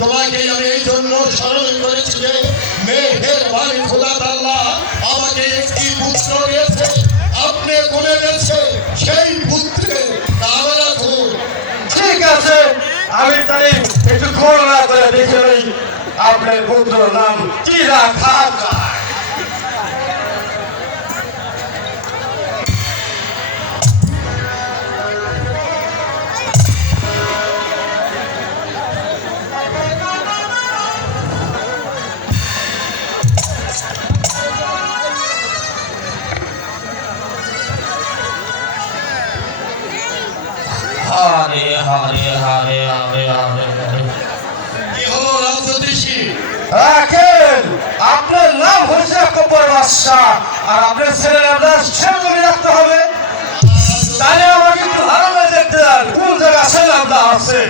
তোমাকে আমি এই জন্য স্মরণ করেছি যে মেঘের বাড়ি খোলা একটি আপনি সেই ঠিক আছে, আমি তাই একটু ঘোষণা করে দেখে আপনার পুত্র নাম কি রাখা হরে হরে হরে হরে হরে কি হলো রাম জ্যোতিষী? রাখেন। আপনার নাম হয়েছে কব্বর বাদশাহ আর আপনার ছেলের আপনার শেষ করে রাখতে হবে। তাহলে আমাকে একটু ভালো করে দেখতে দেন কোন জায়গায় ছেলে আপনার আছে